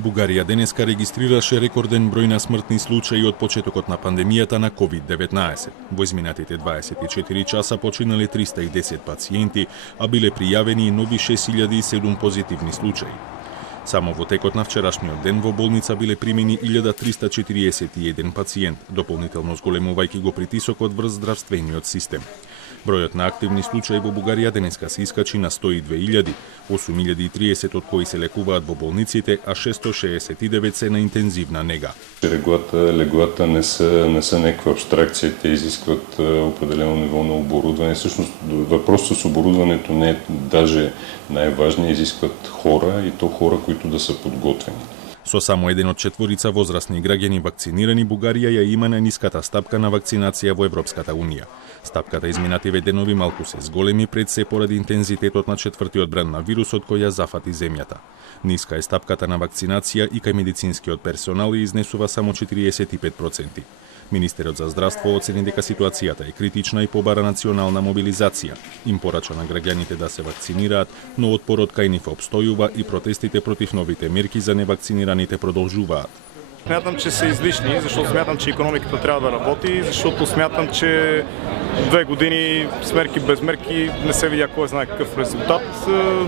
Бугарија денеска регистрираше рекорден број на смртни случаи од почетокот на пандемијата на COVID-19. Во изминатите 24 часа починале 310 пациенти, а биле пријавени и нови 6007 позитивни случаи. Само во текот на вчерашниот ден во болница биле примени 1341 пациент, дополнително зголемувајќи го притисокот врз здравствениот систем. Бројот на активни случаи во Бугарија денеска се искачи на 102.000, 8.030 од кои се лекуваат во болниците, а 669 се на интензивна нега. Леглата не са некаква абстракција, те изискват определено ниво на оборудване. Всушност въпросот с оборудването не е даже најважниот, изискват хора и то хора които да се подготвени. Со само 1 од 4 возрастни граѓани вакцинирани, Бугарија ја има најниската стапка на вакцинација во Европската унија. Стапката изминативе денови малку се зголеми пред се поради интензитетот на четвртиот бран на вирусот кој ја зафати земјата. Ниска е стапката на вакцинација и кај медицинскиот персонал и изнесува само 45%. Министерот за здравство оцени дека ситуацијата е критична и побара национална мобилизација. Им порача на граѓаните да се вакцинираат, но отпорот кај нив обстојува и протестите против новите мерки за невакцинираните продолжуваат. Смятам, че са излишни, защото смятам, че икономиката трябва да работи, защото смятам, че 2 години с мерки без мерки не се видя кой знае какъв резултат.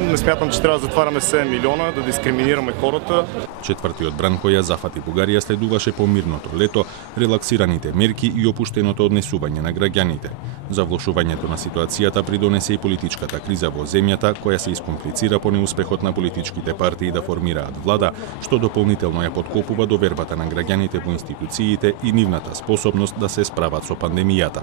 Не смятам, че трябва да затваряме 7 милиона, да дискриминираме хората. Четвртиот бран кој ја зафати Бугарија следуваше по мирното лето, релаксираните мерки и опуштеното однесување на граѓаните. За влошувањето на ситуацијата придонесе и политичката криза во земјата, која се искомплицира по неуспехот на политичките партии да формираат влада, што дополнително ја подкопува довербата на граѓаните во институциите и нивната способност да се справат со пандемијата.